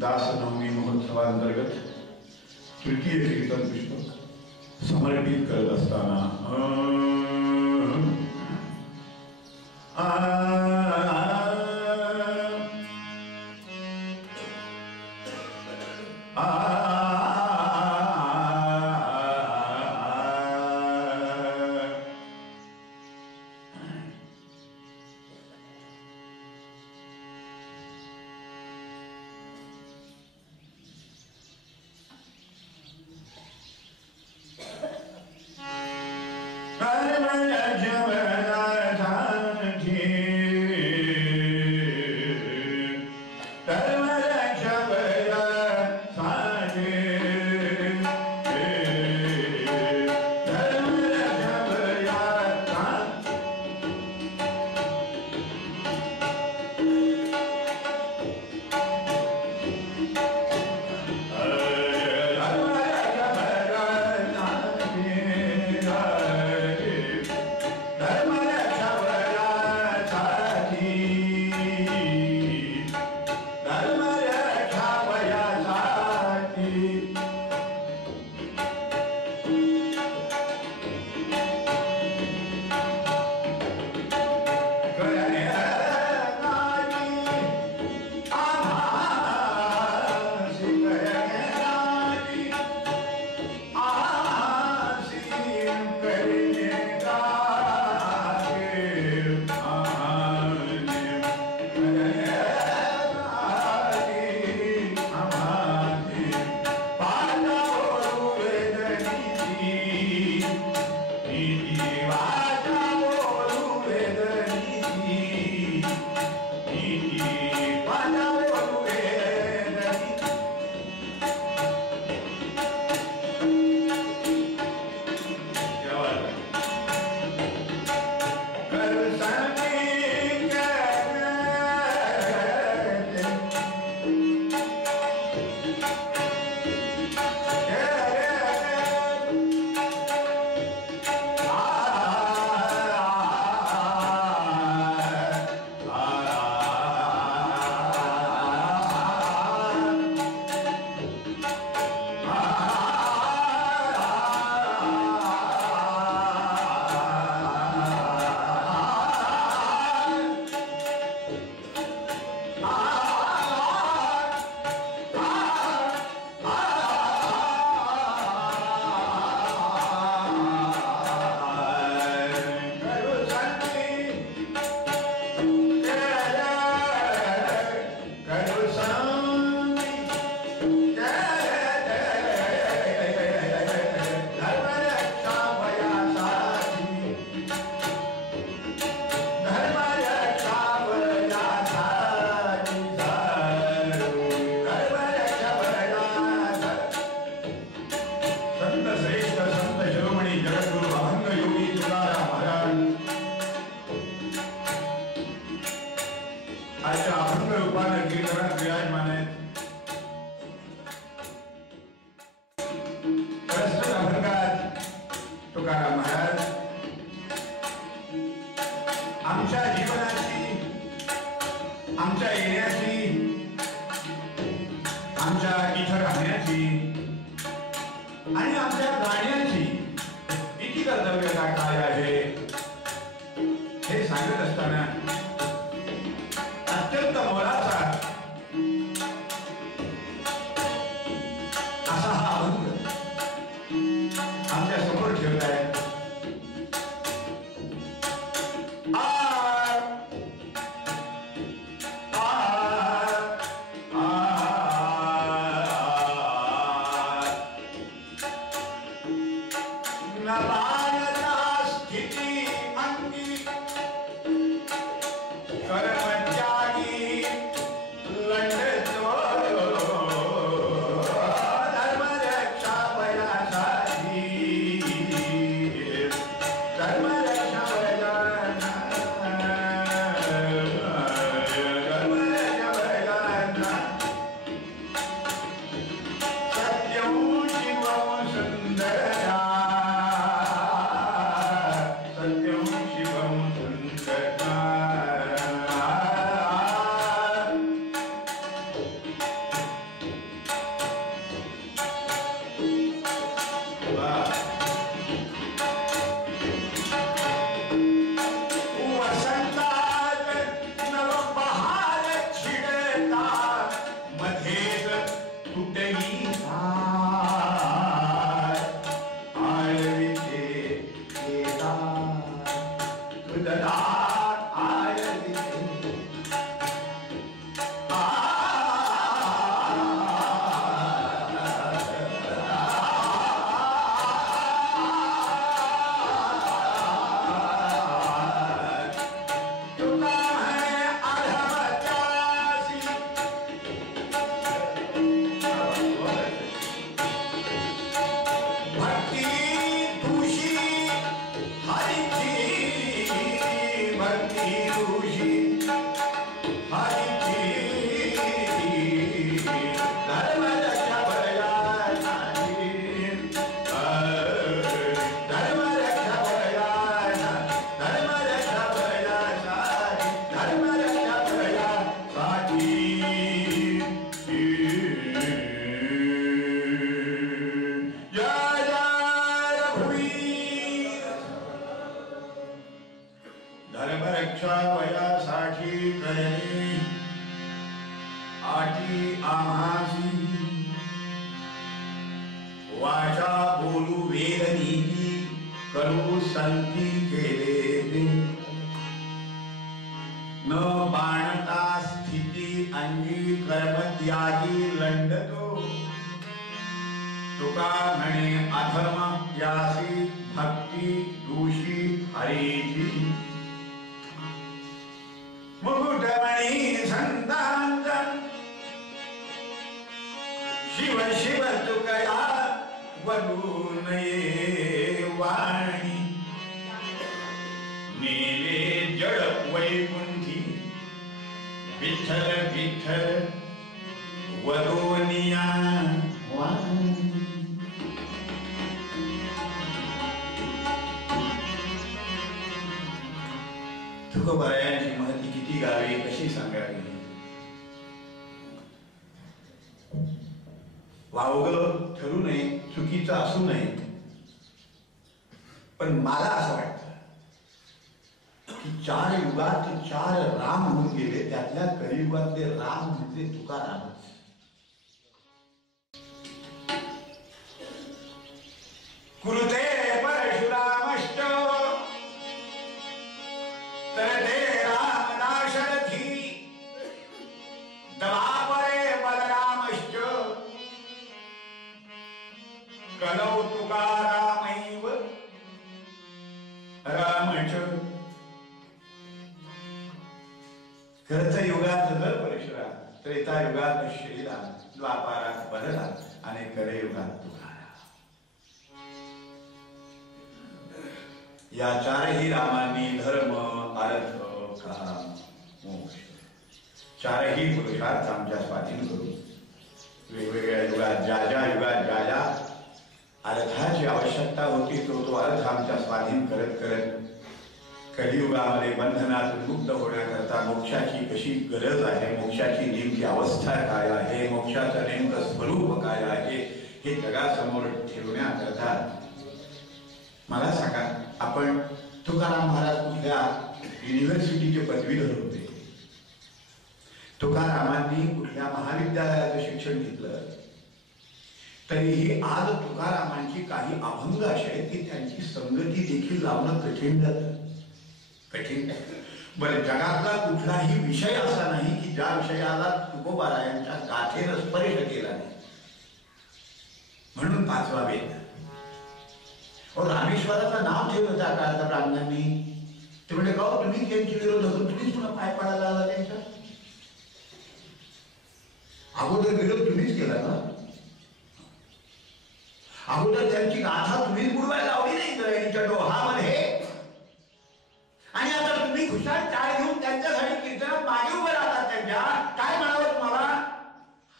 दासनवमी महोत्सवांतर्गत तृतीय कीर्तन पुष्प समर्पित करत असताना वाटी आम्हासी वाचा बोलू वेद नीती करू संती केले न बाणता स्थिती अंगी कर्म त्यागी लंडतो तुका म्हणे अधर्म यासी भक्ती दूषी हरीची मुकुटमणी संतांचा शिव शिव तुकया वधू नये वाणी नीले जड वैकुंठी विठ्ठल विठ्ठल वधूनिया वाणी तुकोबारायांची महती किती गावी कशी सांगावी वावग ठरू नये चुकीचं असू नये पण मला असं वाटतं की 4 युगात 4 राम होऊन गेले त्यातल्या कलियुगातले राम म्हणजे तुकारामच कुरुते परशुरामष्ट तरते राम दाशरथी दवापरे बलरामष्ट कलौ तुकारामैव रामच खरंच युगात जर परशुराम त्रेता युगात श्रीराम द्वापारात बलराम आणि कलियुगात तुकाराम या 4ही रामांनी धर्म अर्थ काम मोक्ष 4ही पुरुषार्थ आमच्या स्वाधीन करून वेगवेगळ्या युगात ज्या युगात ज्या अर्थाची आवश्यकता होती तो अर्थ आमच्या स्वाधीन करत करत कलियुगामध्ये बंधनातून मुक्त होण्याकरता मोक्षाची कशी गरज आहे मोक्षाची नेमकी अवस्था काय आहे मोक्षाचं नेमकं स्वरूप काय आहे हे जगासमोर ठेवण्याकरता मला सांगा आपण तुकाराम महाराज कुठल्या युनिव्हर्सिटीचे पदवीधर होते तुकारामांनी कुठल्या महाविद्यालयाचं शिक्षण घेतलं तरीही आज तुकारामांची काही अभंग अशी आहेत की त्यांची संगती देखील लावणं कठीण जातं कठीण बरं जगातला कुठलाही विषय असा नाही की ज्या विषयाला तुकोबारायांच्या गाथेनं स्पर्श केला नाही म्हणून 5वा वेद रामेश्वराचं नाव ठेवलं त्या काळात ब्राह्मणांनी ते म्हणजे का तुम्ही त्यांची विरोध करून तुम्हीच पुन्हा पाय पडायला आला त्यांच्या अगोदर विरोध तुम्हीच केला ना अगोदर त्यांची गाथा तुम्हीच बुडवायला लावली नाही त्यांच्या डोहामध्ये आणि आता तुम्ही खुशाल टाळ घेऊन त्यांच्यासाठी कीर्तनात मागे उभे राहतात त्यांच्या काय म्हणावं तुम्हाला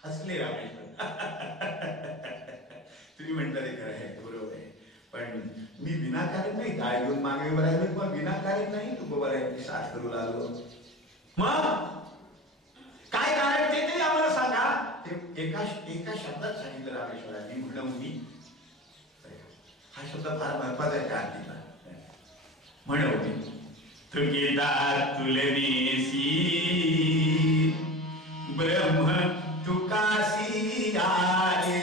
हसले रामेश्वर तुम्ही म्हटलं ते खरं आहे बरोबर आहे पण मी विनाकारण नाही टाळ घेऊन मागे उभे राहिलो किंवा विनाकारण नाही तुकोबारायांची साथ करू लागलो मग काय कारण ते तरी आम्हाला सांगा ते एका शब्दात सांगितलं रामेश्वरांनी म्हणवणी हा शब्द फार महत्वाचा आहे त्या आरतीला म्हणवणी तुकिता तुलनेसी ब्रह्म तुकासी आले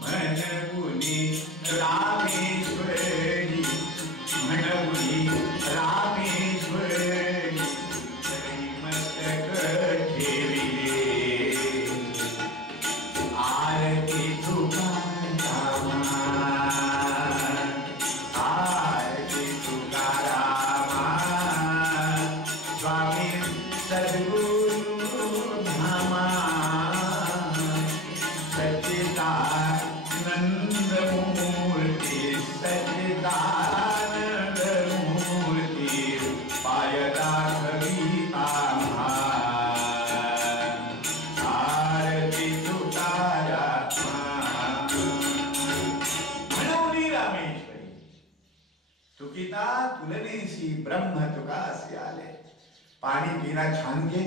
म्हणवुनी रामेश्वरी म्हणवुनी रामेश्वरी मस्तक ठेविले आरती तुकारामा आरती तुकारामा स्वामी सद्गुरु धामा सच्चिदानंद मूर्ती सच्चिदानंद मूर्ती पाय राखवी आम्हा आरती तुकारामा म्हणवली रामेश्वरी तुकिता तुलनेसी ब्रह्म तुकासी आले पानी पीना छान के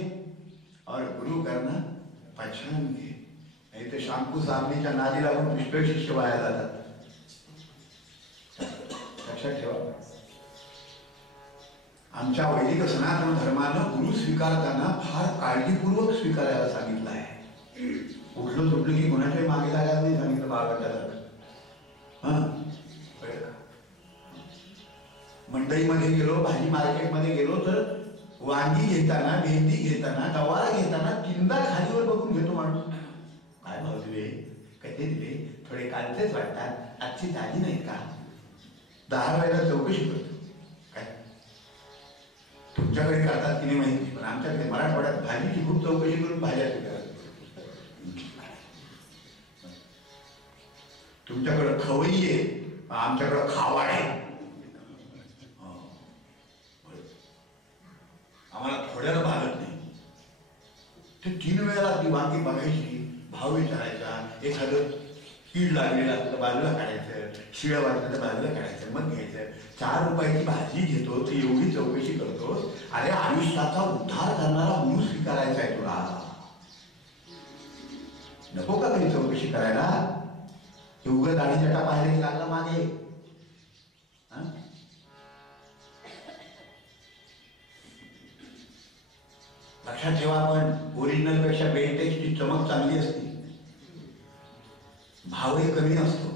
और गुरु करना पहचान के नहीं तो शांकू साबणीच्या नादी लागून पुष्कळ शिष्य वाया जातात लक्षात ठेवा आमच्या वैदिक सनातन धर्मानं गुरु स्वीकारताना फार काळजीपूर्वक स्वीकारायला सांगितलं आहे. उठलो सुटलो की कोणाच्याही मागे लागायला नाही सांगितलं बाळगटासारखं. मंडईमध्ये गेलो, भाजी मार्केटमध्ये गेलो तर वांगी घेताना, भेंडी घेताना, गवार घेताना किंदा खालीवर बघून घेतो माणूस. काय भाव दिले, कधी दिले, थोडे कालचेच वाटतात, आजची ताजी नाहीत का? 10 वेळेला चौकशी करतो. काय तुमच्याकडे करतात की नाही माहिती, पण आमच्याकडे मराठवाड्यात भाजीची खूप चौकशी करून भाज्या स्वीकारतात. तुमच्याकडं खवई आहे, आमच्याकडं खावाड आहे. आम्हाला थोड्याला भागत नाही. ते 3 वेळेला ती वांगी बघायची, भाव विचारायचा, एखादं कीड लागलेलं असतं तर बाजूला काढायचं, शिळं वाटलं तर बाजूला काढायचं, मग घ्यायचं. 4 रुपयाची भाजी घेतो, ती एवढी चौकशी करतोस. अरे आयुष्याचा उद्धार करणारा गुरु स्वीकारायचा आहे तुला. नको का काही चौकशी करायला? उगं दाढी जटा पाहायला लागला मागे. लक्षात ठेवा, पण ओरिजिनल पेक्षा बेटेक्सची चमक चांगली असते. भावही कमी असतो,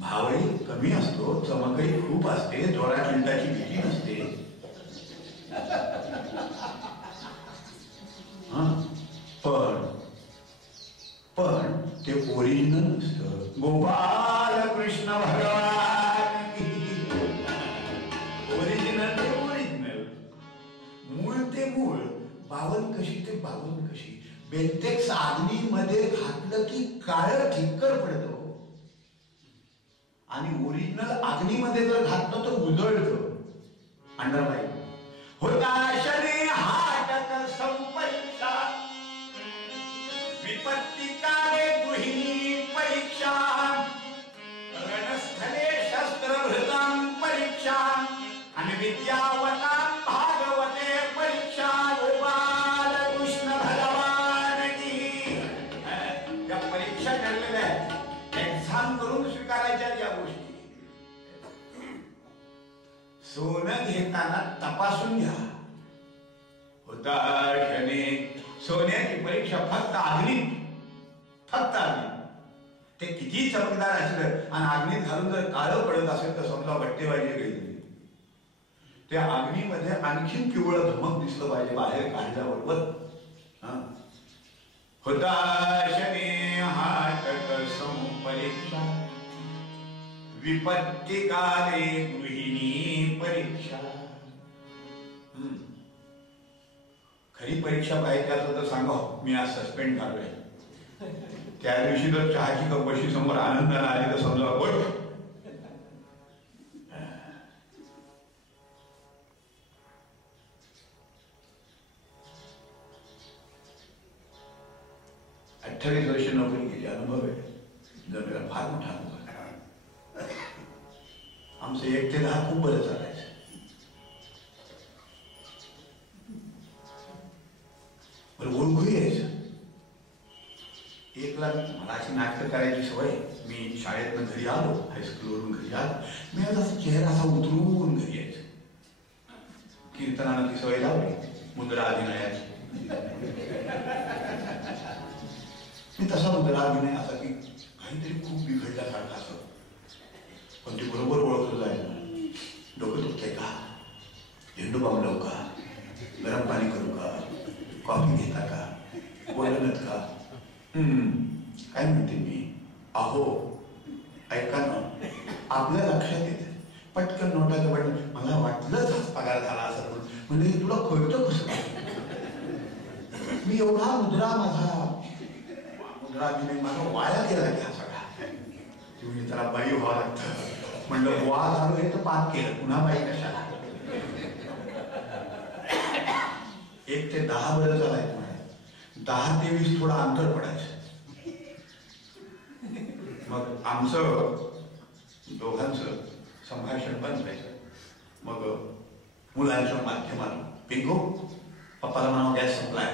भावही कमी असतो, चमकही खूप असते, जोरा चिंताची भीती नसते. पण ते ओरिजिनल नसतं. गोपाल कृष्ण भगवान ओरिजिनल ते ओरिजिनल, मूळ ते मूळ. बावन कशी ते बावन कशी. बेंटेक्स अग्नीमध्ये घातलं की काळं ठिक्कर पडतो, आणि ओरिजिनल अग्नीमध्ये जर घातलं तर उजळतं. अंडरलाईन होता शनी हाटक संपरीक्षा, विपत्ती काळे गृहिणी परीक्षा, रणस्थले शस्त्रभृतां परीक्षा, आणि विद्यावतां भागवते परीक्षा. गोपाल कृष्ण भगवान की. या परीक्षा ठरलेल्या आहेत, एक्झाम करून स्वीकारायच्या या गोष्टी. सोनं घेताना तपासून घ्या. होता क्षणी सोन्याची परीक्षा फक्त अग्नीत, फक्त अग्नीत. ते किती चमकदार असलं आणि अग्नीत घालून जर काळं पडत असेल तर समजा बट्टेबाजी गेली. त्या अग्नीमध्ये आणखीन पिवळं धमक दिसलं पाहिजे बाहेर काढल्याबरोबर. होता शनी हाटक संपरीक्षा, विपत्ती काले गृहिणी परीक्षा. खरी परीक्षा पाहिजे असं तर सांगा, मी आज सस्पेंड झालोय. त्या दिवशी जर चहाची कप बशी समोर आनंदाने आली तर समजा बट. अठ्ठावीस वर्ष नोकरी केली, अनुभव आहे. जमेला फार मोठा अनुभव आहे. आमचं 1 ते 10 खूप बरं चालायचं. बरं ओळखू यायचं. 1 ला मला अशी नाटकं करायची सवय. मी शाळेतनं घरी आलो, हायस्कूलवरून घरी आलो, मी आता चेहरा असा उतरून घरी यायचं. कीर्तनानं ती सवय लावली, मुद्रा अभिनयाची. मी तसा मुद्रा अभिनय असा की काहीतरी खूप बिघडल्यासारखं असं, पण ते बरोबर ओळखलं जायचं. डोकं दुखतंय का, झेंडू बाम लावू का, गरम पाणी करू का, कॉफी घेता का, बोलत का, काय म्हणते मी, अहो ऐका ना. आपल्या लक्षात येते पटकन नोटाचं बटन. मला वाटलंच हाच पगार झाला असं, म्हणजे तुला कळतं कसं. मी एवढा मुद्रा अभिनय माझा वाया गेला की हा सगळा. तुम्ही त्याला बाई व्हावं लागतं. म्हणलं बुवा झालो हे तर पाप केलं, पुन्हा बाई कशाला. 1 ते 10 बरं चालायचं. 10 ते 20 थोडं अंतर पडायचं. मग आमचं दोघांचं संभाषण बंद व्हायचं. मग मुलांच्या माध्यमातून पिंगो पप्पाला म्हणावं गॅस संपलाय,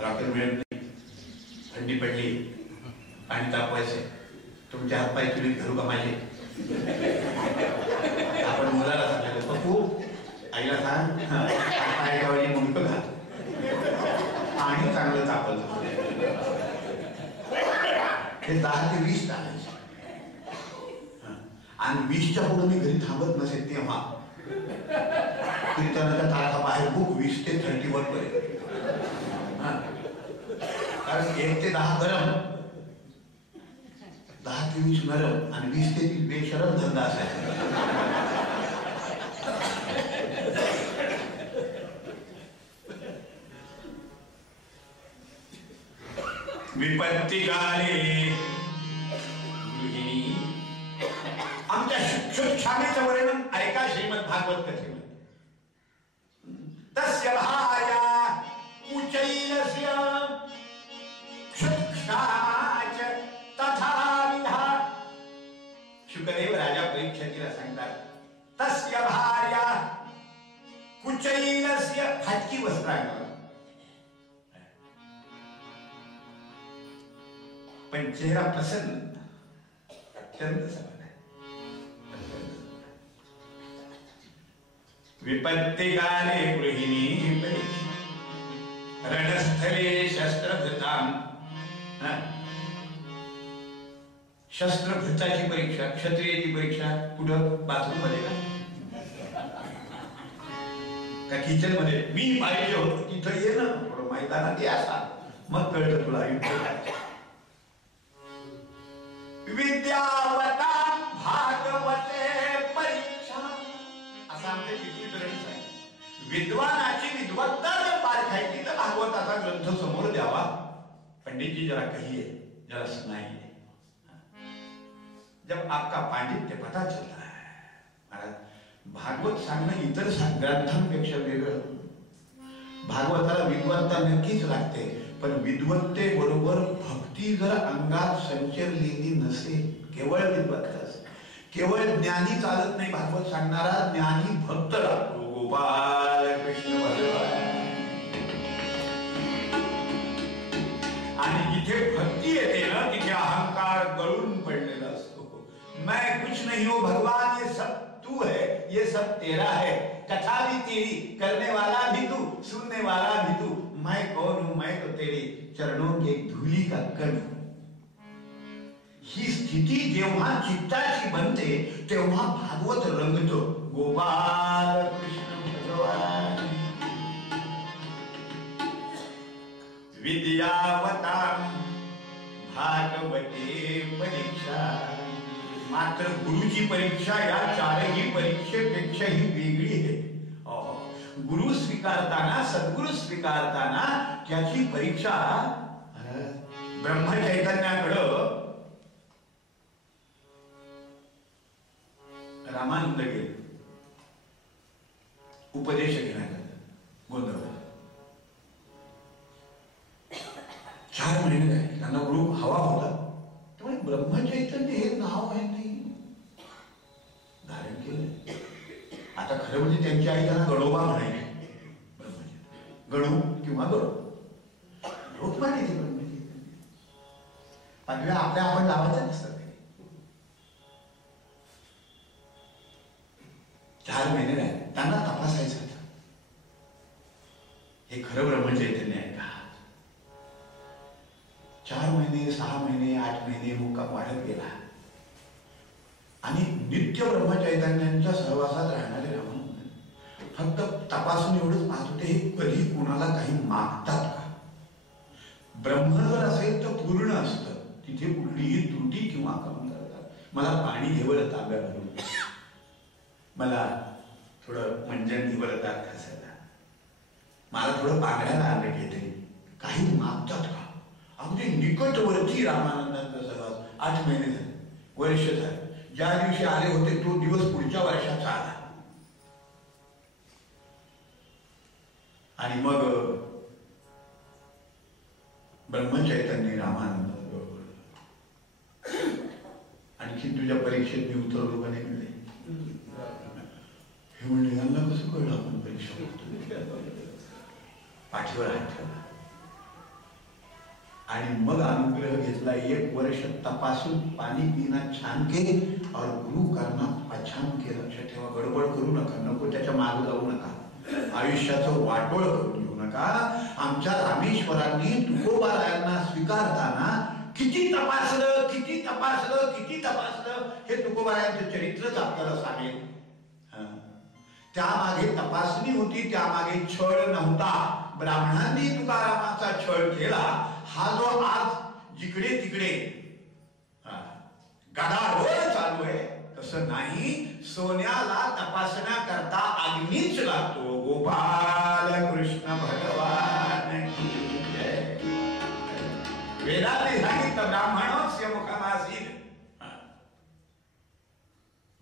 रात्री मिळत नाही, थंडी पडली, पाणी तापवायचे, तुमचे हातपाय चुलीत घालू का माझे. आपण मुलाला सांगायचं पप्पू आईला सांग पायाच्यावरची मुंडकं घाल आणि चांगलं तापल. हे 10 ते 20 टाकायचे. आणि 20च्या पुढे मी घरी थांबत नसेल तेव्हा कीर्तनाच्या तारखा बाहेर बुक 20 ते 30 वर पर्यंत. कारण 1 ते 10 गरम, 10 ते 20 गरम आणि 20 ते 30 बेशरम धंदा असायचा. विपत्ती काले गृहिणी. आमच्या शिक्षामेचं वर्णन ऐका श्रीमद भागवत कथेमध्ये. तस्य भार्या कुचैलस्य क्षुत्क्षामाच तथा विधा. शुकदेव राजा परीक्षितीला सांगतात तस्य भार्या कुचैलस्य फाटकी वस्त्रांवर, पण चेहरा प्रसन्न, अत्यंत समाधान. विपत्ती काले गृहिणी परीक्षा रणस्थले शस्त्रभृताम. शस्त्रभृताची परीक्षा, क्षत्रियाची परीक्षा कुठं? बाथरूम मध्ये का किचन मध्ये? मी पाहिजे होतो तिथं ये ना, थोडं मैदानात ये असा, मग कळतं तुला युद्ध. विद्यावता भागवते परीक्षा असं आमच्या चित्रीकरण आहे. विद्वानाची विद्वत्ता जर पारखायची तर भागवताचा ग्रंथ समोर द्यावा. पंडितजी जरा कहिए, जरा सुनाइए. जब आपका पांडित्य पता चलता है महाराज, भागवत सांगणं इतर ग्रंथांपेक्षा वेगळं. भागवताला विद्वत्ता नक्कीच लागते, पण विद्वत्ते बरोबर भक्ती जर अंगात संचरलेली नसेल, केवळ विद्वत्ता असेल, केवळ ज्ञानी चालत नाही. भागवत सांगणारा ज्ञानी भक्त लागतो. गोपाल कृष्ण भगवान. आणि जिथे भक्ती येते ना तिथे अहंकार गळून पडलेला असतो. मैं कुछ नहीं हूं भगवान, ये सब तू है, ये सब तेरा है. कथा भी तेरी, करने वाला भी तू, सुनने वाला भी तू. मैं कौन हूं? मैं तो तेरी चरणों की एक धूली का कण हूं. ही स्थिती जेव्हा चित्ताची बनते तेव्हा भागवत रंगतो. गोपाल कृष्ण भगवान. विद्यावतां भागवते परीक्षा. मात्र गुरुची परीक्षा या चारही परीक्षेपेक्षाही वेगळी आहे. गुरु स्वीकारताना, सद्गुरु स्वीकारताना त्याची परीक्षा ब्रह्मचैतन्याकडं रामानंद गेले उपदेश घेण्याकरता गोंधळ. 4 महिने झाले त्यांना गुरु हवा होता. त्यामुळे ब्रह्मचैतन्य हे नाव आहे नाही धारण केलं. आता खरं म्हणजे त्यांची आई त्यांना गणोबा म्हणायची. गणू किंवा गणू लोक म्हणायचे ब्रह्मचैतन्य. पण आपल्या आपण लावायचं नसतं. 4 महिने नाही त्यांना तपासायचं हे खरं ब्रह्मचैतन्य आहे का. 4 महिने, 6 महिने, 8 महिने मुक्काम वाढत गेला आणि नित्य ब्रह्मचैतन्यांच्या सहवासात राहणारे रामानंद फक्त तपासून एवढंच पाहत होते, हे कधी कोणाला काही मागतात का. ब्रह्म जर असेल तर पूर्ण असतं, तिथे कुठलीही त्रुटी किंवा कमतरता. मला पाणी घेवर तांब्या भरून, मला थोडं मंजन घेवर दात घासायला, मला थोडं पांघरायला आणलं घेते, काही मागतात का. अगदी निकटवर्ती रामानंदांचा सहवास. 8 महिने झाले, वर्ष झाले. ज्या दिवशी आले होते तो दिवस पुढच्या वर्षाचा आला. आणि मग ब्रह्मचैतन्य रामानंद आणखी तुझ्या परीक्षेत मी उतरलो का नाही म्हणले. हे म्हणले यांना कसं कळलं आपण परीक्षा पाठीवर हात ठेवला. आणि मग अनुग्रह घेतला. 1 वर्ष तपासून पाणी पिना छान के और गुरु करना अछान के. लक्ष ठेवा, गडबड करू नका, नको त्याच्या मागे जाऊ नका, आयुष्याचं वाटोळ करून घेऊ नका. आमच्या रामेश्वरांनी तुकोबारायांना स्वीकारताना किती तपासलं, किती तपासलं, किती तपासलं, हे तुकोबारायांचं चरित्रच आपल्याला सांगेल. त्यामागे तपासणी होती, त्यामागे छळ नव्हता. ब्राह्मणांनी तुकारामाचा छळ केला. हा जो आज जिकडे तिकडे गदारोळ चालू आहे तसं नाही. सोन्याला तपासण्या करता अग्नीच लागतो. गोपाल कृष्ण भगवान की जय. वेदांनी सांगितलं ब्राह्मणोस्य मुखमासीन.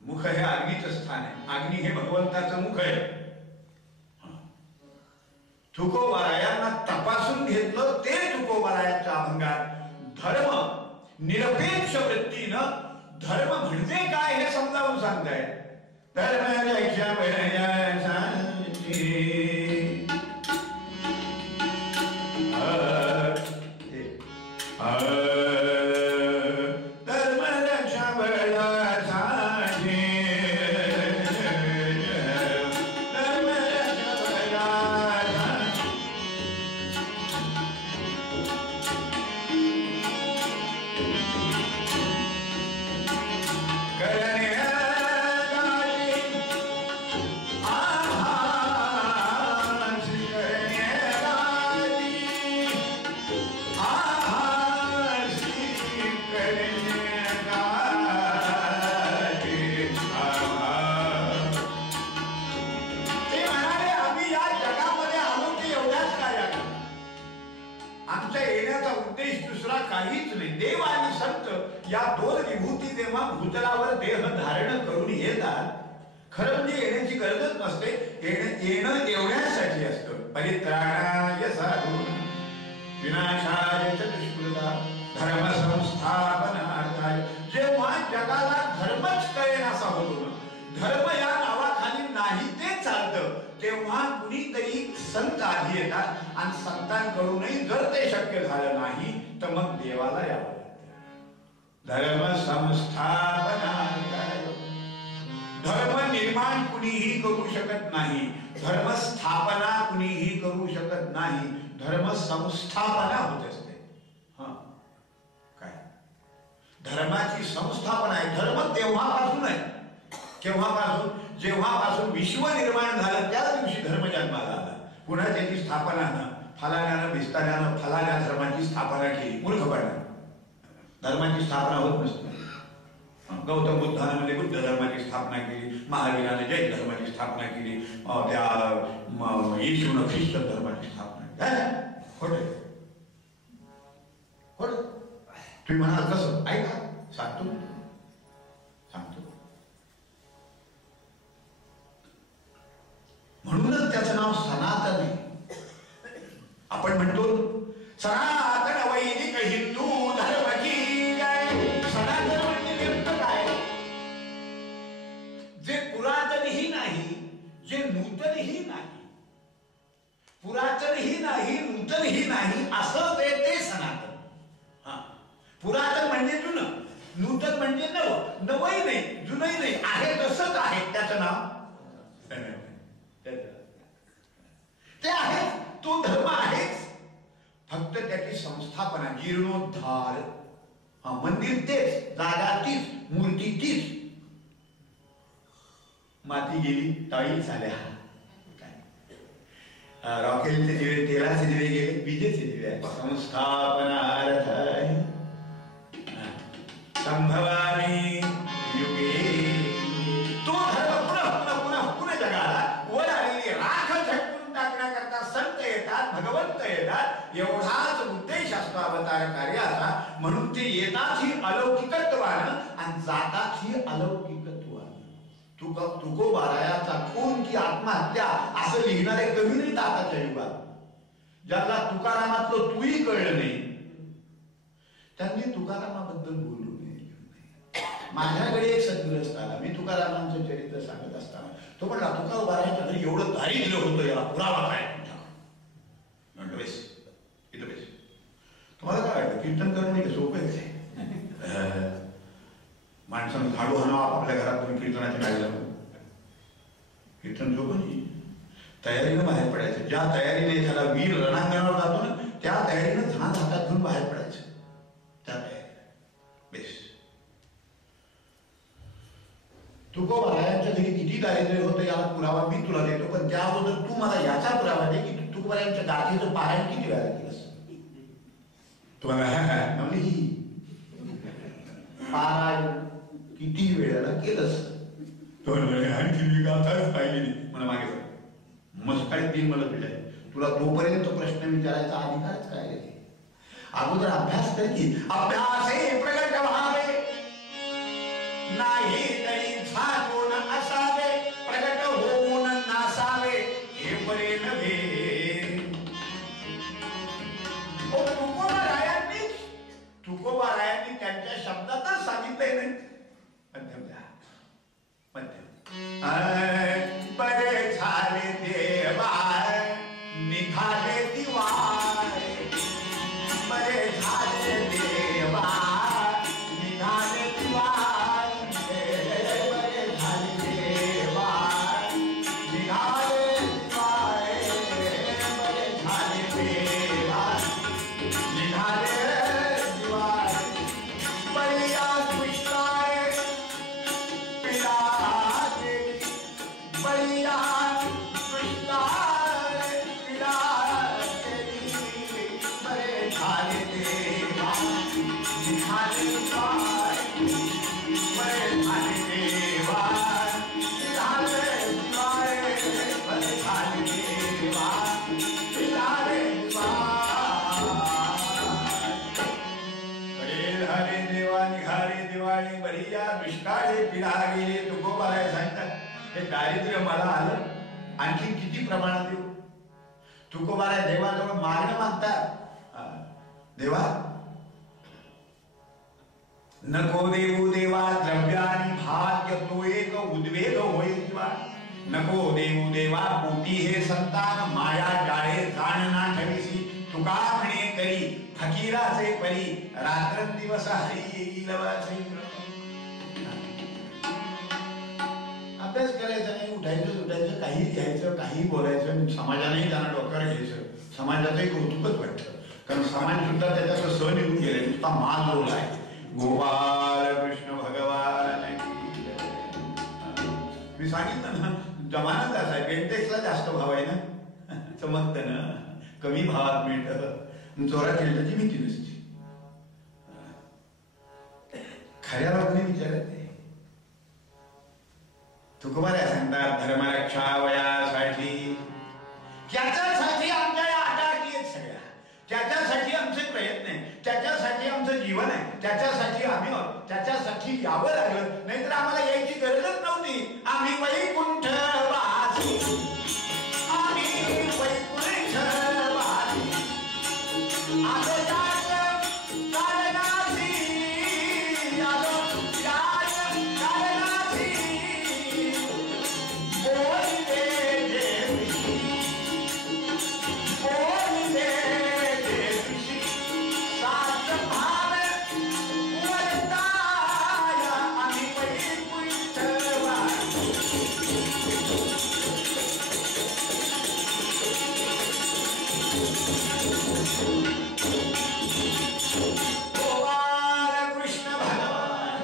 मुख हे अग्नीचं स्थान आहे. अग्नी हे भगवंताचं मुख आहे. तुकोबारायांना तपासून घेतलं ते तुकोबारायांच्या अभंगात धर्म निरपेक्ष वृत्तीनं धर्म म्हणजे काय हे समजावून सांगताय. धर्म रक्षा या दोन विभूती जेव्हा भूतलावर देह धारण करून येतात, खरं म्हणजे येण्याची गरजच नसते. येणं एवढ्यासाठी असतं. परित्राणाय साधून विनाशाय च दुष्कृता धर्म संस्थापनार्थाय. जेव्हा जगाला धर्मच कळेनासा होतो, धर्म या नावाखाली नाही ते चालतं, तेव्हा कुणीतरी संत आधी येतात आणि संतांकडूनही जर ते शक्य झालं नाही तर मग देवाला यावं. धर्म संस्थापनार्थाय. धर्म निर्माण कुणीही करू शकत नाही, धर्म स्थापना कुणीही करू शकत नाही, धर्म संस्थापना होत असते. काय धर्माची संस्थापना आहे. धर्म तेव्हापासून आहे. केव्हापासून? जेव्हापासून विश्व निर्माण झालं त्याच दिवशी धर्म जन्माला आला. पुन्हा त्याची स्थापना न फलाण्यानं विस्तारानं फलाण्या धर्माची स्थापना केली. मूर्खपणा. धर्माची स्थापना होत नसते. गौतम बुद्धाने म्हणजे बुद्ध धर्माची स्थापना केली, महावीराने जैन धर्माची स्थापना केली, त्या येशूने ख्रिश्चन धर्माची स्थापना केली. खोटं खोटं. तुम्ही म्हणाल कसं? ऐका, सांगतो. म्हणूनच त्याचं नाव सनातन आहे. आपण म्हणतो सनातन वैदिक हिंदू धर्म की जय. सनातन म्हणजे नेमकं काय? जे पुरातनही नाही, जे नूतनही नाही, पुरातनही नाही, नूतनही नाही असं ते सनातन. पुरातन म्हणजे जुनं, नूतन म्हणजे नवं, नवही नाही जुनही नाही, आहे तसंच आहे, त्याचं नाव ते आहे. तो धर्म आहेच, फक्त त्याची संस्थापना, जीर्णोद्धार. मंदिर तेच, जागा तीच, मूर्ती तीच, माती गेली, टाळी झाल्या. रॉकेलचे दिवे, तेलाचे दिवे गेले, विजेचे दिवे आहे. संस्थापना अर्थ आहे. संभवामी युगे. तो धर्म पुन्हा जगाला वर आलेली राख झटकून टाकण्याकरता संत येतात, भगवंत येतात. एवढाच उद्देश असतो अवतार कार्याचा. म्हणून ते येतात ही अलौकिकत्वानं आणि जातात ही अलौकिकत्वानं. तुकोबारायाचा खून की आत्महत्या असं लिहिणारे कवी नाहीत आताच्या युगात. ज्याला तुकारामातलं तूही कळलं नाही त्यांनी तुकारामाबद्दल बोलू नये. माझ्याकडे एक सद्गृहस्थ आला. मी तुकारामांचं चरित्र सांगत असताना तो म्हणला, तुकोबारायाच्या घरी एवढं दारिद्र्य होतं, याला पुरावा काय? म्हटलं बेस, इथं बेस. तुम्हाला काय झाडू हाणा आपल्या घरात तुम्ही कीर्तनाची गाडी कीर्तन जो कोणी तयारीनं बाहेर पडायचं. ज्या तयारीने एखादा वीर रणांगणावर जातो ना त्या तयारीनं झाड हातात घेऊन बाहेर पडायचं. त्या तयारीनं बेस. तुकोबारायांच्या घरी किती दारिद्र्य होतं याला पुरावा मी तुला देतो, पण त्या अगोदर तू मला याचा पुरावा दे की तुकोबारायांच्या गाथेचं पारायण किती वेळा केलंस. तुम्हाला म्हणजे पारायण किती वेळेला केलंस. आणखी मी गाथाच पाहिली नाही मला मागे मस्काळी 3 मला पिढ्या. तुला तोपर्यंत प्रश्न विचारायचा अधिकारच काय आहे. अगोदर अभ्यास कर की. अभ्यास हे प्रगट व्हावे नाही तरी झाकून असावे, प्रगट होऊन नासावे हे बरे नव्हे. तुकोबारायांनी त्यांच्या शब्दातच सांगितलंय नाही. मध्यम द्या मध्यम. बरे झाले देवा निघाले दिवाळे, बरे झाले देवा निघाले दिवाळे, बरे झाले देवा निघाले दिवाळे, बरे झाले देवा निघाले दिवाळे. बलिया कृष्णाय पिला बलिया कृष्णाय पिला बरे झाले देवा निघाले दिवाळे, बरे झाले देवा निघाले दिवाळे, बरे झाले देवा निघाले दिवाळे. बरे झाले देवा निघाले दिवाळी, बलिया दुष्काळे पिढा गेले. तुकोबाराय सांगतात हे दारिद्र्य मला आलं आणखी किती प्रमाणात देऊ. तुकोबाराय देवाजवळ मागणं मागतात. देवा नको देऊ देवा द्रव्यानी भाग्य तो एक उद्वेग होईल जीवा. नको देऊ देवा पोटी हे संतान माया जाळे जाण ना ठेवीसी. तुका म्हणे करी फकीराचे परी रात्रंदिवस हरी येईल वाचे. अभ्यास करायचा नाही, उठायचं सुटायचं, काही घ्यायचं, काही बोलायचं, समाजानेही त्यांना डोक्यावर घ्यायचं. समाजाचंही कौतुकच वाटतं कारण समाज सुद्धा त्याच्यासह सह निघून गेले. नुसता मान जोडला आहे. गोपाल कृष्ण भगवान. मी सांगितलं ना जमाना असा आहे. पेंटेक्सला जास्त भाव आहे ना, चमकतं ना, कमी भावात मिळतं. चोरा खेळण्याची भीती नसते. खऱ्याला कोणी विचारत नाही. तुकोबाराय सांगतात धर्मरक्षा वयासाठी त्याच्यासाठी आमच्या या अटाकी आहेत सगळ्या. त्याच्यासाठी आमचे प्रयत्न आहे, त्याच्यासाठी आमचं जीवन आहे, त्याच्यासाठी आम्ही आहोत, त्याच्यासाठी यावं लागलं. नाहीतर आम्हाला यायची गरजच नव्हती. आम्ही वैकुंठ वासी, आम्ही वैकुंठ वासी आलो याच कारणासी, आलो याच कारणासी. बोलले देवी, बोलले देवी सात भाव वरताया आम्ही वैकुंठ वासी. गोपाल कृष्ण भगवान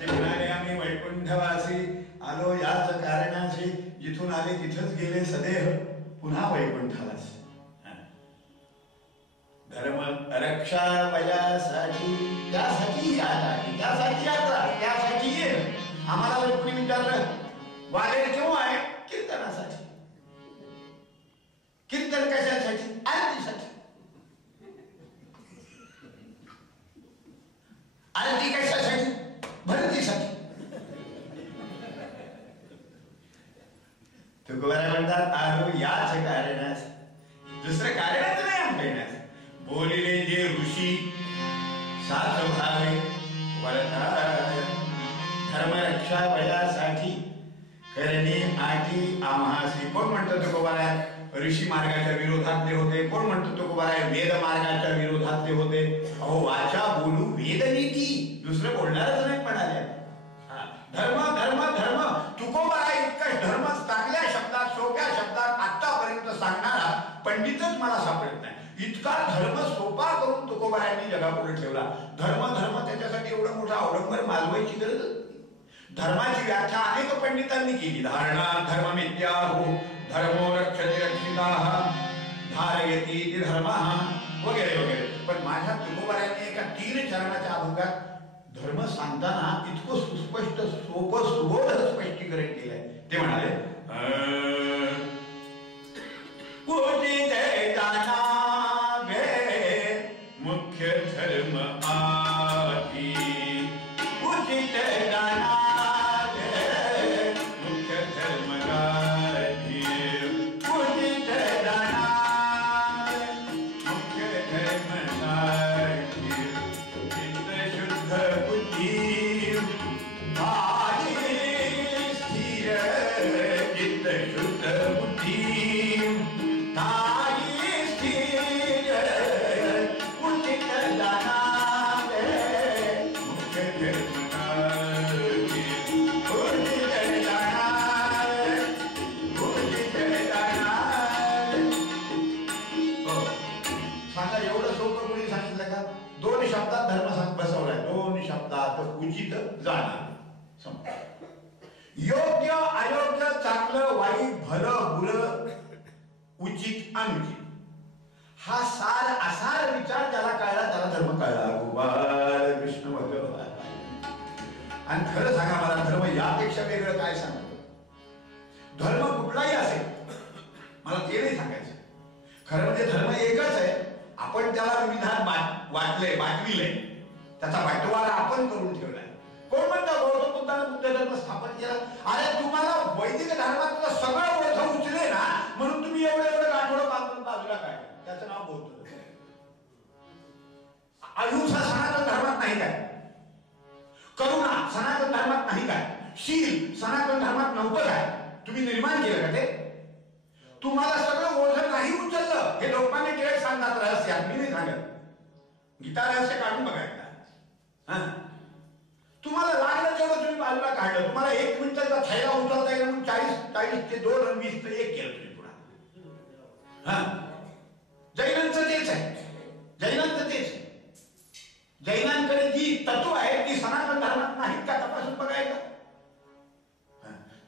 ते म्हणाले आम्ही वैकुंठवासी आलो याच कारणाशी. जिथून आले तिथंच गेले सदैव पुन्हा वैकुंठवासी. धर्म रक्षा वयासाठी त्यासाठी त्यासाठी यात्रा त्यासाठी ये. आम्हाला जर कोणी विचारलं वालेर केव्हा आहे, कीर्तनासाठी. कीर्तन कशासाठी? आरतीसाठी. आरती कशासाठी? भरतीसाठी. तुकोबाराय म्हणतात आलो याच कारणास, दुसरं कारणच नाही आमच्या येण्यास. बोलिले जे ऋषी सात भावे वरताय. धर्मरक्षा वयासाठी करणे आठी आम्हासी. कोण म्हणतो तुकोबाराय ऋषी मार्गाच्या विरोधातले होते, कोण म्हणतो तुकोबाराय वेद मार्गाच्या विरोधातले होते. अहो वाचा बोलू वेद नीती, दुसरं बोलणारच नाही म्हणाले. पंडितच मला सापडत नाही. इतका धर्म सोपा करून तुकोबारायांनी जगापुढे ठेवला. धर्म त्याच्यासाठी एवढं मोठं अवलंबर माजवायची गरज. धर्माची व्याख्या अनेक पंडितांनी केली. धारणा धर्ममित्याहु, धर्मो रक्षते रक्षिताः, धारयति धर्मः वगैरे वगैरे. पण माझ्या तुकोबारायांनी एका 3 चरणाच्या अभंगात धर्म सांगताना इतकं सुस्पष्ट सोपं सुबोध स्पष्टीकरण केलंय. ते म्हणाले मुख्य धर्म आधी, उचित मुख्य धर्म गाठी, उचित मुख्य धर्म गाठी, चित्त शुद्ध बुद्धी स्थिर, चित्त शुद्ध बुद्धी उचित जाणार. योग्य अयोग्य, चांगलं वाईट, भलं बुरं, उचित अनुचित, हा सार असार विचार ज्याला कळला त्याला धर्म कळला. गोपाल कृष्ण भगवान. आणि खरं सांगा मला, धर्म यापेक्षा वेगळं काय सांगतो? धर्म कुठलाही असेल, मला ते नाही सांगायचं. खरं म्हणजे धर्म एकच आहे. आपण त्याला विविधात वाटविलंय, त्याचा वाटवारा आपण करून ठेवलाय. कोण म्हणतं गौतम बुद्धानं बुद्ध धर्म स्थापन केला? अरे तुम्हाला वैदिक धर्मातलं सगळं ओळख उचले ना, म्हणून तुम्ही एवढं गाठोडं बांधून बाजूला काय? त्याचं नाव बौद्ध धर्म. अहिंसा सनातन धर्मात नाही काय? करुणा सनातन धर्मात नाही काय? शील सनातन धर्मात नव्हतं काय? तुम्ही निर्माण केलं का ते? तुम्हाला सगळं ओझं नाही उचललं. हे लोकमान्य टिळक सांगतात रहस्य, मी नाही सांगत. गीता रहस्य काढून बघायचं. तुम्हाला लागलं तेवढं तुम्ही बाजूला काढलं. तुम्हाला 1 मिनिटाचा थैला उचलता येईल म्हणून 40 ते 2 आणि 20 ते 1 केलं तुम्ही पुन्हा. जैनांचं तेच आहे. जैनांचं तेच. जैनांकडे जी तत्व आहे ती सनातन धर्मात नाहीत का तपासून बघायचं.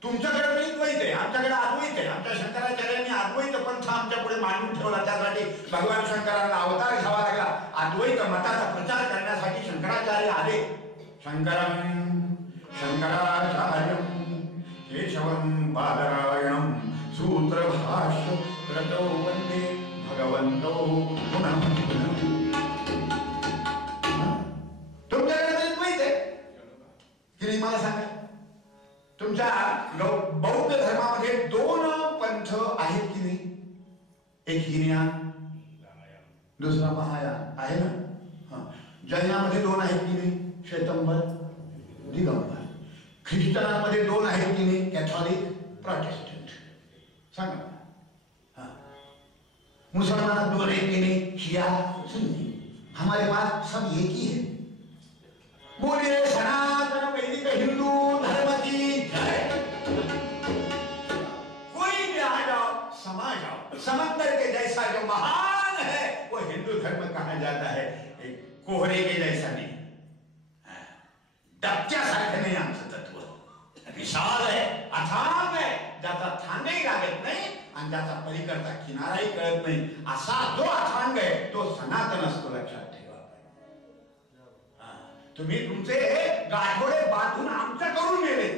तुमच्याकडे द्वैत आहे, आमच्याकडे अद्वैत आहे. आमच्या शंकराचार्यांनी अद्वैत पंथ आमच्या पुढे मांडून ठेवला. त्यासाठी भगवान शंकरांना अवतार घ्यावा लागला. अद्वैत मताचा प्रचार करण्यासाठी शंकराचार्य आले. शंकरं शंकराचार्यं केशवं बादरायणं सूत्रभाष्य कृतौ वन्दे भगवन्तौ पुनः पुनः. तुमच्याकडे द्वैत आहे की नाही मला सांगा. तुमच्या बौद्ध धर्मामध्ये 2 पंथ आहेत की नाही? एक हिनयान, दुसरा महायान आहे ना. जैनामध्ये 2 आहेत की नाही? श्वेतंबर, दिगंबर. ख्रिश्चनांमध्ये 2 आहेत की नाही? Catholic, Protestant. सांगा. मुसलमानात 2 आहेत की नाही? शिया, सुन्नी. हमारे पास सब एक ही है. बोलिए सनातन वैदिक हिंदू धर्म की जय. कोई भी आ जाओ, समा जाओ. समंदर के जैसा जो महान है वो हिंदू धर्म कहा जाता है. एक कोहरे के जैसा नहीं, डबक्यासारखं नाही आमचं तत्व. विशाल आहे, अथांग आहे, ज्याचा थांगही लागत नाही आणि ज्याचा पलीकडचा किनाराही कळत नाही. असा जो अथांग आहे तो सनातन असतो. लक्षात ठेवा. तुम्ही तुमचे गाठोडे बांधून आमच्याकडून नेले.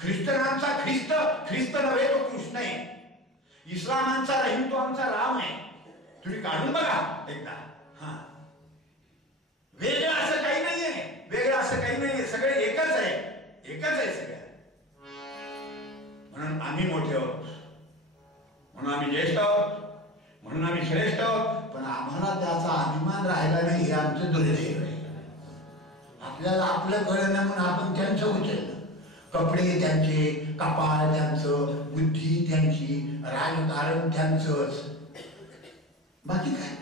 ख्रिश्चनांचा ख्रिस्त नव्हे तो कृष्ण आहे. इस्लामांचा रहीम तो आमचा राम आहे. तुम्ही काढून बघा एकदा. वेगळं असं काही नाहीये. सगळे एकच आहे सगळ्या. म्हणून आम्ही मोठे आहोत, म्हणून आम्ही ज्येष्ठ आहोत, म्हणून आम्ही श्रेष्ठ आहोत. पण आम्हाला त्याचा अभिमान राहिला नाही हे आमचं दुर्दैव आहे. आपल्याला आपलं कळलं नाही म्हणून आपण त्यांचं उचललं. कपडे त्यांचे, कपाळ त्यांचं, बुद्धी त्यांची, राजकारण त्यांचंच. बाकी काय?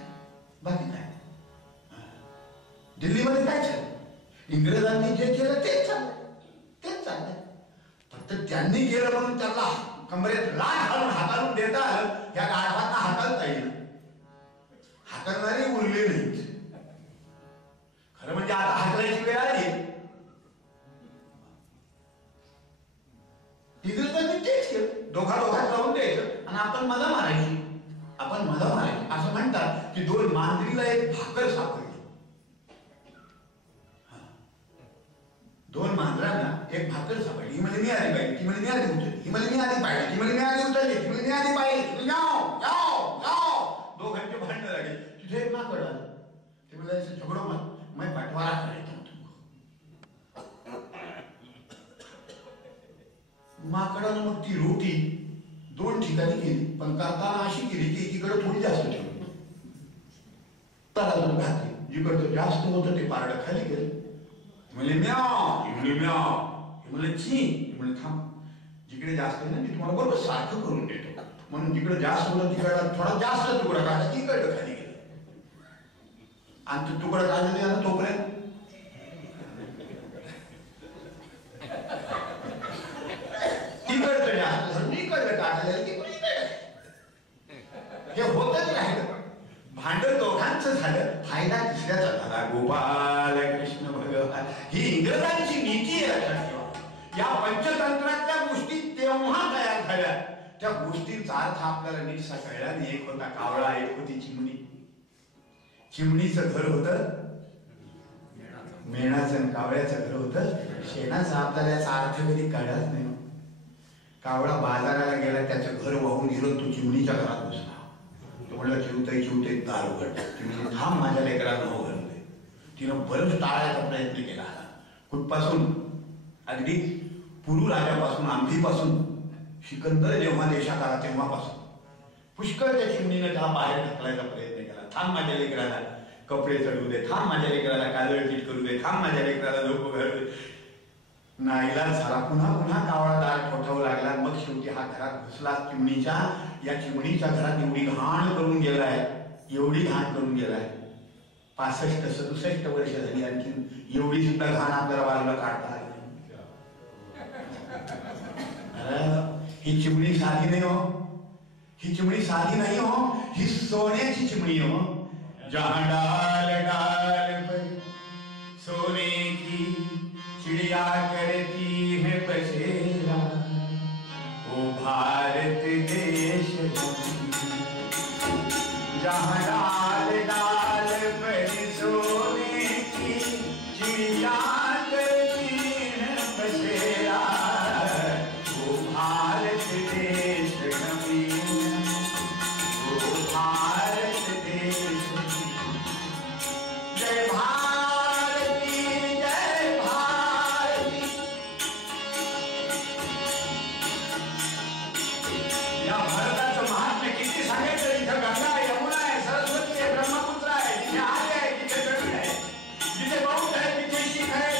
दिल्लीमध्ये काय झालं? इंग्रजांनी जे केलं तेच चाललंय. फक्त त्यांनी केलं म्हणून त्यांना कमरेत लाट घालून हाताळून देता आलं दोघात लावून द्यायचं आणि आपण मजा मारायची. असं म्हणतात की दोन मांजरीला एक भाकर सापडली. दोन मांजरांना एक भाकर सापडली. ही म्हणजे मी आली पाहिजे, ती म्हणजे मी आली उचलली, ही म्हणजे मी आली पाहिजे, ती म्हणजे मी आली उचलली, ती म्हणजे मी आली पाहिजे. दोघांचे भांडण लागले. तिथे एक माकड आलं. ते बोलले झगडो मत, मैं बंटवारा करायचा. माकडानं मग ती रोटी दोन ठिकाणी केली, पण करताना अशी केली की एकीकडे थोडी जास्त ठेवली. त्याला घातली. जिकडचं जास्त होतं ते पारडं खाली गेलं. म्हणजे म्हणजे ची म्हणजे थांब, जिकडे जास्त आहे ना मी तुम्हाला बरोबर सारखं करून देतो. म्हणून जिकडे जास्त होतं तिकडं थोडा जास्त तुकडा काढला, इकडं खाली गेलं. आणि तो तुकडा काढला गेला तोपर्यंत तिकडचं जास्त इकडं काढलं, हे होतच राहिलं. भांडण दोघांचं झालं, फायदा तिसऱ्याचा झाला. गोपाल कृष्ण भगवान, ही इंग्रजांची नीती आहे. या पंचतंत्रातल्या गोष्टी तेव्हा तयार झाल्या. त्या गोष्टींचा अर्थ आपल्याला नीट कळला नाही. एक होता कावळा, एक होती चिमणी. चिमणीचं घर होतं मेणाचं आणि कावळ्याचं घर होतं शेणाचं. आपल्याला याचा अर्थ कधी कळलाच नाही. कावळा बाजाराला गेला, त्याचं घर वाहून गेलं, तो चिमणीच्या घरात बसला. तो म्हणला चिवते दार उघड. चिमणी थांब, माझ्या लेकराला न उघडले. तिनं बरंच टाळायचा प्रयत्न केला. कुठपासून? अगदी पुरू राजापासून, आंधीपासून सिकंदर जेव्हा देशात आला तेव्हापासून पुष्कळ त्या चिमणीनं त्याला बाहेर ढकलायचा प्रयत्न केला. थांब, माझ्या लेकराला कपडे चढवू दे, थांब, माझ्या लेकराला काजळ पीठ करू दे, थांब, माझ्या लेकराला लोक घालू दे. नाईलाज झाला. पुन्हा कावळा दार ठोठावू लागला. मग शेवटी हा घरात घुसला. चिमणीच्या या चिमणीच्या घरात एवढी घाण करून गेलाय, एवढी घाण करून गेलाय. 65-67 वर्ष झाली, आणखी एवढी सुद्धा घाण आपल्याला बाजूला काढता आली. ही चिमणी साधी नाही हो, ही चिमणी साधी नाही हो, ही सोन्याची चिमणी हो. जहां डाल डाल पर सोने की चिड़िया करती है बसेरा, वो भारत देश. जहां डाल डाल पर सोने की चिड़िया करती है बसेरा, वो भारत देश नवीन, वो भारत देश. जय भारती, जय भारती. या भारताचं महात्म्य किती सांगायचं. इथं गंगा आहे, यमुना आहे, सरस्वती आहे, ब्रह्मपुत्र आहे. जिथे आर्य आहे तिथे द्रविड आहे, जिथे बौद्ध आहे तिथे शीख आहे,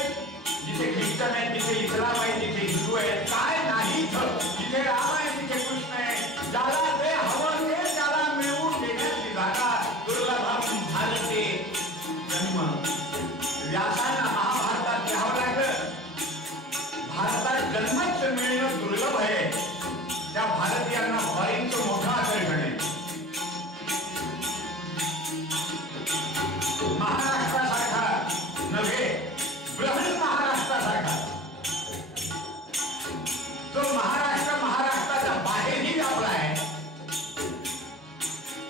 जिथे ख्रिश्चन आहे तिथे इस्लाम आहे, जिथे हिंदू आहे. काय नाही इथं. जिथे राम आहे तिथे कृष्ण आहे. ज्याला ते हवं ते त्याला मिळवून देण्याची जागा दुर्लभ भारते. जन्म व्यासांना महाभारतात घ्यावं लागलं. भारतात जन्मच मिळणं दुर्लभ आहे. त्या भारतीयांना फॉरेनचं मोठं आकर्षण आहे. महाराष्ट्रासारखा नव्हे, बृहन महाराष्ट्रासारखा जो महाराष्ट्राच्या बाहेरही व्यापला आहे.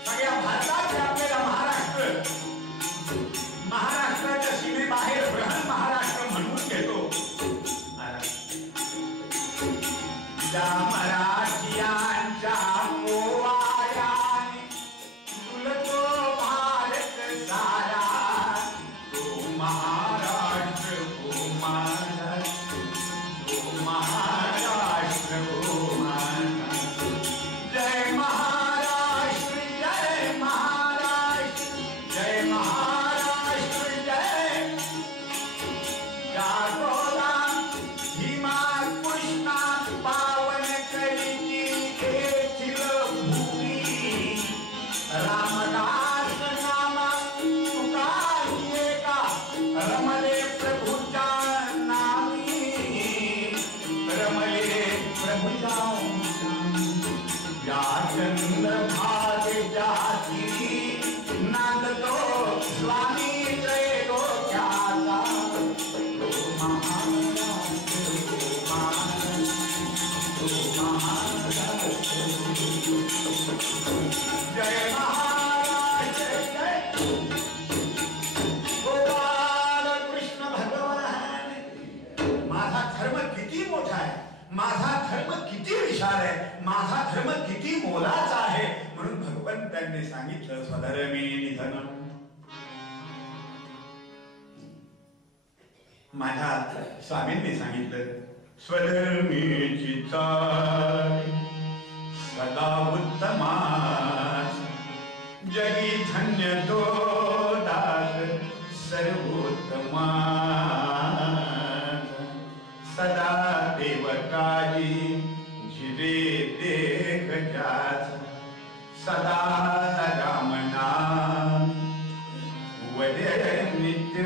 सगळ्या भारतात व्यापलेला महाराष्ट्राच्या सीमेबाहेर बृहन महाराष्ट्र म्हणून घेतो. त्या मराठियांच्या मोवायाने फुलतो भारत सारा. तो महाराष्ट्र, तो महाराष्ट्र, तो महाराष्ट्र, तो महाराष्ट्र. जय महाराष्ट्र, जय महाराष्ट्र, जय महाराष्ट्र, जय. जागोला भीमा कृष्णा पावन करीती येथील भूमी. रामदास नामा तुकाही एका, रमले प्रभूच्या नामी, रमले प्रभूच्या या चंद्रभागेच्या तिरी नांदतो स्वामी जय डोक्याचा. महाराष्ट्र, महाराष्ट्र, महाराष्ट्र. किती मोलाचा आहे. म्हणून भगवंतांनी सांगितलं स्वधर्मे निधनम. माझ्या स्वामींनी सांगितलं स्वधर्मेची चाल सदा उत्तमास जगी धन्य तो दास सर्वोत्तमा सदा देवकाजी जिरे देख जाच सदा रामना वदे नित्य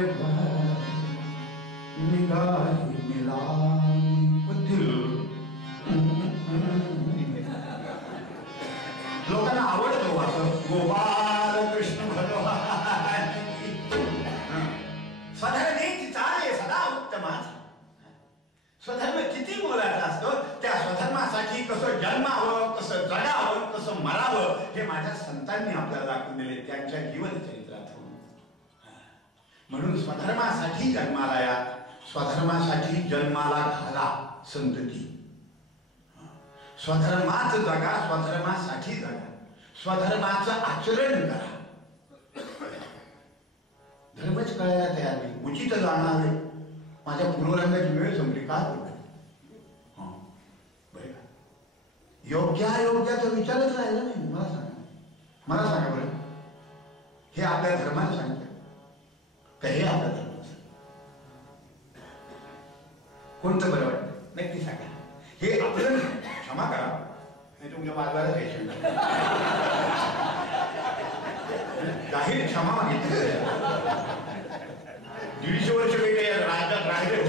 निगाही मिलाई. लोकांना आवडतो असं गोपाल कृष्ण भगवान. स्वधर्मेची चाल आहे सदा उत्तमाचा. स्वधर्म किती मोलाचा असतो. त्या स्वधर्मासाठी कसं जन्मावं, कसं जगावं, कसं मरावं हे माझ्या संतांनी आपल्याला दाखवून दिले त्यांच्या जीवन चरित्रातून. म्हणून स्वधर्मासाठी जन्माला या, स्वधर्मासाठी जन्माला घाला संतती. स्वधर्माच जगा, स्वधर्मासाठी जगा, स्वधर्माचं आचरण करा. धर्मच कळायला तयार नाही. उचित जाणारे माझ्या पूर्वरंगाची वेळ संपली का बरे का. योग्यायोग्याचा विचारच राहिला नाही. मला सांगा बरं, हे आपल्या धर्माने सांगितलं का हे आपल्या धर्माचं कोणतं बरं वाटतं नक्की सांगा. हे आपलं क्षमा करा नाही तुमच्या बाजूला पेशंट जाहीर क्षमा मागितली. 150 वर्ष वेगळे राज्यात राहिले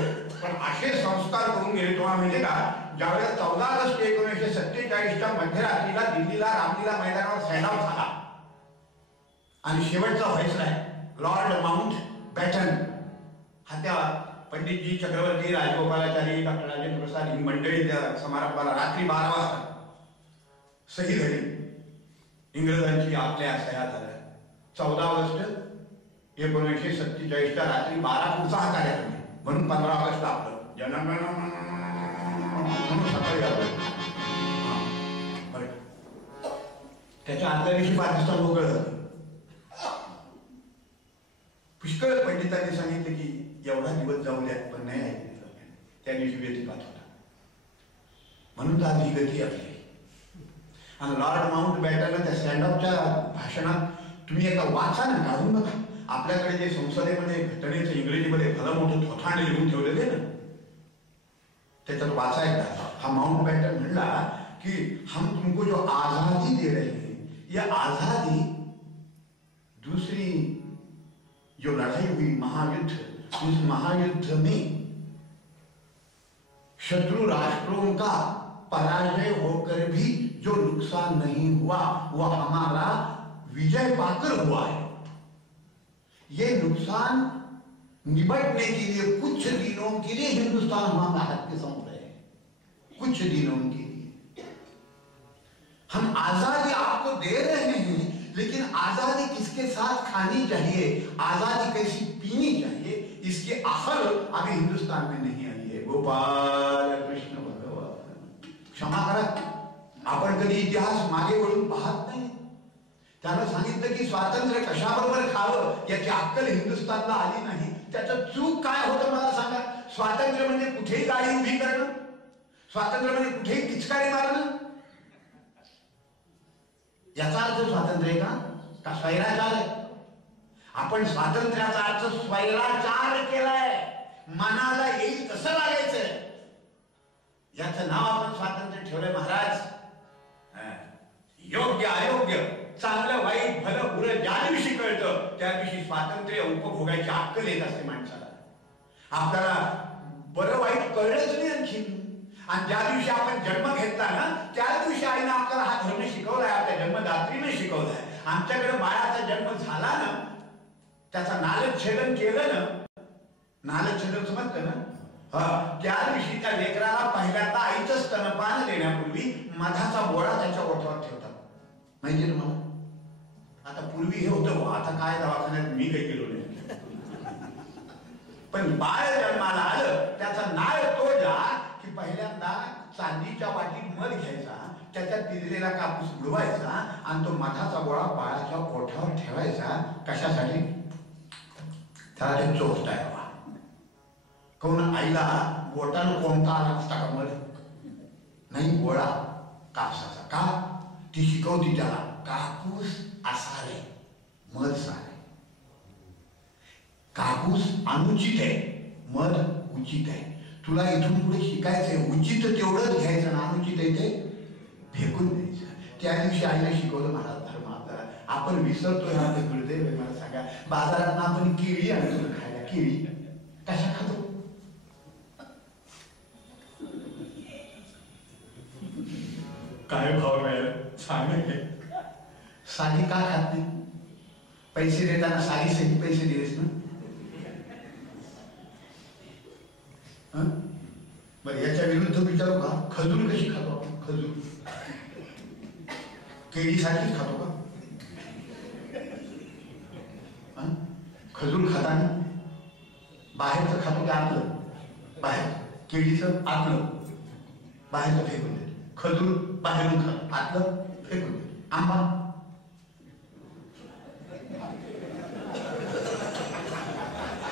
पण असे संस्कार करून गेले तुम्हाला माहिती का. ज्यावेळेस 14 ऑगस्ट 1947च्या मध्यरात्रीला दिल्लीला रामलीला मैदानावर सैलाव झाला आणि शेवटचा व्हाईसराय लॉर्ड माउंट बॅटन हा त्या पंडितजी चक्रवर्ती राजगोपालाचारी डॉक्टर राजेंद्र प्रसाद ही मंडळी त्या समारंभाला रात्री 12 वाजता सही झाली. इंग्रजांची आपल्या सह्या झाल्या. 14 ऑगस्ट 1947च्या रात्री 12 पुढचा हा कार्यक्रम म्हणून 15 ऑगस्ट आपलं जनगण म्हणून सकाळी आलं. त्याच्या आदल्या दिवशी पाकिस्तान मोकळं झालं. पुष्कळ पंडितांनी सांगितले की एवढा दिवस जाऊ द्या पण नाही ऐकले. त्या दिवशी व्यतिपात होता म्हणून आज ही गती असली. आणि लॉर्ड माउंट बॅटनला त्या स्टँडअपच्या भाषणात तुम्ही एका वाचा ना काढून बघा. आपल्याकडे जे संसदेमध्ये घटनेचं इंग्रजीमध्ये भलं मोठं थोथांड लिहून ठेवलेले ना त्याच्यात वाचायचा. हा माउंट बॅटन म्हणला कि हम तुमको जो आजादी दे रहे हैं ये आजादी दूसरी जो लड़ाई हुई महायुद्ध, उस महायुद्ध में शत्रु राष्ट्रों का पराजय होकर भी जो नुकसान नहीं हुआ वह हमारा विजय पाकर हुआ है. ये नुकसान निपटने के लिए कुछ दिनों के लिए हिंदुस्तान हमारा हाथ के सौंप रहे हैं. कुछ दिनों के लिए हम आजादी आपको दे रहे हैं लेकिन आजादी किसके साथ खानी चाहिए, आजादी कैसी पीनी चाहिए इसकी अकल अभी हिंदुस्तान में नहीं आई है. गोपाल कृष्ण भगवान. क्षमा करा आपण कधी इतिहास मागे वळून पाहत नाही. त्याला सांगितलं की स्वातंत्र्य कशाबरोबर खावं याची अक्कल हिंदुस्थानला आली नाही. त्याचं चूक काय होतं मला सांगा. स्वातंत्र्य म्हणजे कुठेही गाडी उभी करणं, स्वातंत्र्य म्हणजे कुठेही पिचकारी मारणं याचा अर्थ स्वातंत्र्य का स्वैराचार आहे. आपण स्वातंत्र्याचा अर्थ स्वैराचार केलाय. मनाला येईल तसं लागायचंय याचं नाव आपण स्वातंत्र्य ठेवलंय. महाराज योग्य अयोग्य चांगलं वाईट भलं बुरं ज्या दिवशी कळतं त्या दिवशी स्वातंत्र्य उपभोगायची अक्कल येत असते माणसाला. आपल्याला बरं वाईट कळलंच नाही आणखी. आणि ज्या दिवशी आपण जन्म घेतला ना त्या दिवशी आईने आपल्याला हा धर्म शिकवलाय, आपल्या जन्मदात्रीने शिकवलाय. आमच्याकडे बाळाचा जन्म झाला ना त्याचा नालच्छेदन केलं ना, नालच्छेदन समजतं ना, त्या दिवशी त्या लेकराला पहिल्यांदा आईचं स्तनपान देण्यापूर्वी मधाचा बोळा त्याच्या ओठावर ठेवतात. माहिती ना मला. आता पूर्वी हे होतं, आता काय दवाखान्यात मी काही गेलो नाही. पण बाळ जन्माला आलं त्याचा नाळ तोडला की पहिल्यांदा चांदीच्या वाटीत मध घ्यायचा, त्याच्यात पिरलेला कापूस बुडवायचा आणि तो मठाचा गोळा बाळाच्या ओठावर ठेवायचा. कशासाठी? त्याला ते चोचता यावा. कोण आईला बोटानं कोणता आला असता का मध? नाही, गोळा कापसाचा. का? ती शिकवती त्याला कापूस असा रे, मध सारे. कापूस अनुचित आहे, मध उचित आहे. तुला इथून पुढे शिकायचंय, उचित तेवढंच घ्यायचं ना अनुचित आहे ते फेकून द्यायचं. त्या दिवशी आईने शिकवलं मला धर्म आपल्याला. आपण विसरतोय हा ते दुर्दैव आहे. मला सांगा, बाजारात आपण केळी आणतो खायला. केळी कशा खातो? काय भाव मिळेल सांगे. साली का खात नाही? पैसे देताना साली सही पैसे दिलेस ना. बरं, याच्या विरुद्ध विचारू का? खजूर कशी खातो आपण? खजूर केळीसाठीच खातो का? खजूर खाताना बाहेरचं खातो की आतलं? बाहेर. केळीचं आतलं, बाहेरचं फेकून दे. खजूर बाहेरून खातो, आतलं फेकून दे. आंबा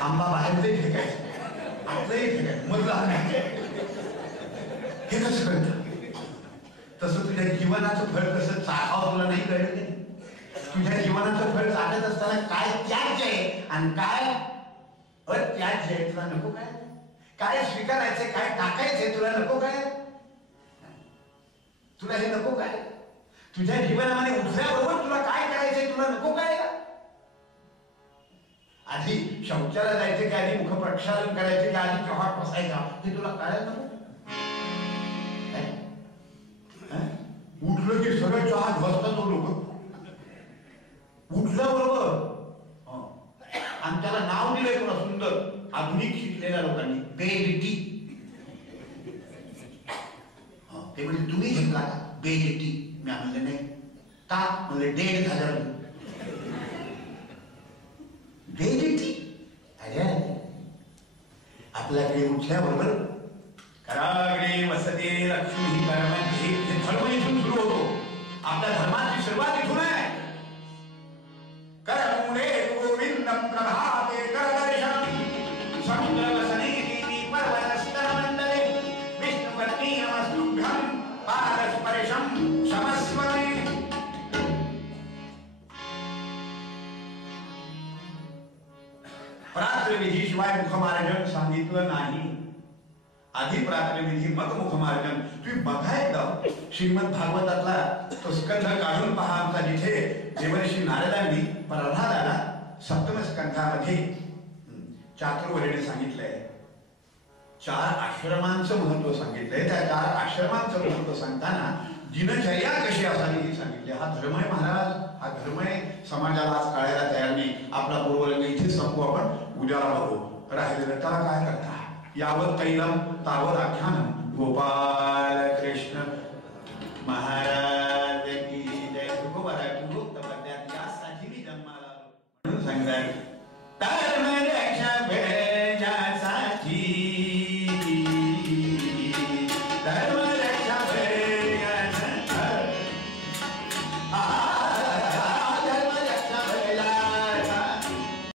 आंबा बाहेरचंही फेकायचं, आतलंही फेकायचं, मधलं आणायचं. हे कसं कळतं? तसं तुझ्या जीवनाचं फळ कसं चाखावं तुला नाही कळलं नाही. तुझ्या जीवनाचं फळ चालत असताना काय त्याज्य आहे आणि काय त्याज्य आहे तुला नको काय? काय स्वीकारायचंय, काय टाकायचंय तुला नको काय? तुला हे नको काय? तुझ्या जीवनामध्ये उठल्याबरोबर तुला काय करायचंय तुला नको काय? आधी शौचाला जायचं की आधी मुख प्रक्षालन करायचं की आधी चहा बसायचा हे तुला कळायला नको? उठलं की सगळं चहा बसतात तो लोक. उठलं बरोबर आणि त्याला नाव दिलंय तुला सुंदर आधुनिक शिकलेल्या लोकांनी, बेड टी. ते म्हणजे तुम्ही घेतला का बेड टी? मी म्हणले नाही. का? म्हणजे डेड झालं. बेड टी अरे आपल्याकडे उठल्याबरोबर कराग्रे वसते लक्ष्मी कर्मधी. हे धर्म इथून सुरू होतो. आपल्या धर्माची सुरुवात इथून आहे. करमुळे गोविंदम प्रभाते करदर्शनम समुद्रवसने देवी पर्वतस्तर मंडले विष्णुपत्नी नमस्तुभ्यं पादस्पर्शं क्षमस्व मे. प्रातर्विधीशिवाय मुखमार्जन सांगितलं नाही. आधी प्रातर्विधी मग मुखमार्जन. तुम्ही बघा एकदा श्रीमद भागवतातला तो स्कंध काढून पहा आमचा, जिथे देवर्षी नारदांनी प्रल्हादाला सप्तम स्कंधामध्ये चातुर्वर्ण्याने सांगितलंय. 4 आश्रमांचं महत्व सांगितलंय. त्या 4 आश्रमांचं महत्व सांगताना दिनचर्या कशी असावी हे सांगितले. हा धर्म आहे महाराज, हा धर्म आहे. समाजाला आज कळायला तयार नाही. आपला पूर्वरंग इथे संपू आपण, उद्याला बघू. राहिलेलं त्याला काय करता? यावत तैलम तावत आख्यानम. गोपाल कृष्ण महाराज की जय. तुकोबाराय यासाठी मी जन्माला म्हणून सांगताय